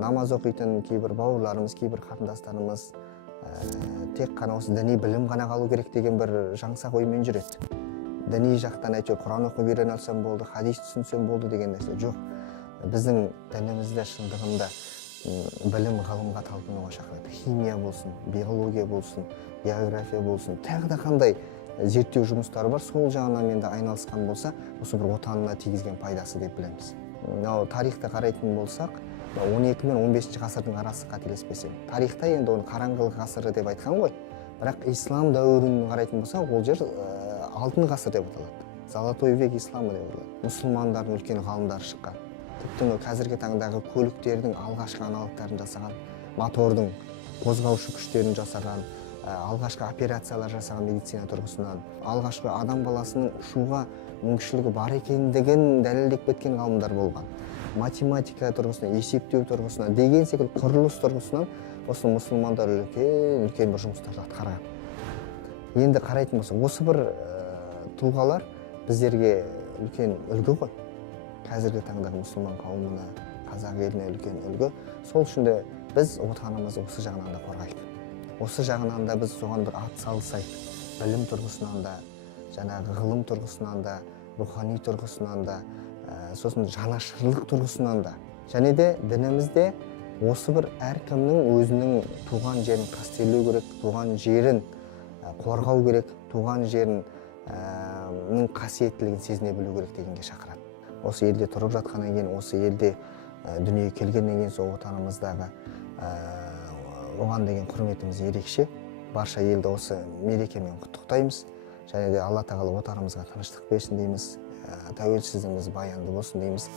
намаз оқитын кейбір бауырларымыз, кейбір қарындастарымыз тек қана осы діни білім ғана қалу керек деген бір жаңсақ оймен жүреді. Діни жақтан әйтеуір Құран оқып үйрене алсам болды, хадис түсінсем болды деген нәрсе жоқ. Біздің дінімізде шындығында білім ғылымға талпынуға шақырады. Химия болсын, биология болсын, география болсын, тағы да қандай зерттеу жұмыстары бар, сол жағынан енді айналысқан болса, осы бір отанына тигізген пайдасы деп білеміз. Тарихты қарайтын болсақ, 12 мен 15 ғасырдың арасы қателеспесем. Тарихта енді оны қараңғылық ғасыры деп айтқан ғой. Бірақ ислам дәуірін қарайтын болсақ, ол жер алтын ғасыр деп аталады. Золотой век исламы деп аталады. Мұсылмандардың үлкен ғалымдары шыққан. Тіпті қазіргі таңдағы көліктердің алғашқы аналогтарын жасаған, мотордың қозғаушы күштерін жасаған, алғашқы операциялар жасаған медицина тұрғысынан, алғашқы адам баласының ұшуға мүмкіншілігі бар екендігін дәлелдеп кеткен ғалымдар болған. Математика тұрғысынан, есептеу тұрғысынан, деген секілді құрылыс тұрғысынан осы мұсылмандар үлкен бір жұмыстарды атқарған. Енді қарайтын болса, осы бір тұлғалар біздерге үлкен үлгі ғой. Қазіргі таңдағы мұсылман қауымына, қазақ еліне үлкен үлгі. Сол үшін де біз отанымызды осы жағынан да қорғайық. Осы жағынан да біз соған бір ат салысайық. Білім тұрғысынан да, жаңағы ғылым тұрғысынан да, рухани тұрғысынан да, сосын жанашырлық тұрғысынан да. Және де дінімізде осы бір әркімнің өзінің туған жерін қастерлеу керек, туған жерін қорғау керек, туған жерінің қасиеттілігін сезіне білу керек дегенге шақырады. Осы елде тұрып жатқаннан кейін, осы елде дүниеге келгеннен кейін сол отанымыздағы оған деген құрметіміз ерекше. Барша елді осы мерекемен құттықтаймыз. Және де Алла тағала отанымызға тыныштық берсін дейміз. Тәуелсіздігіміз баянды болсын дейміз.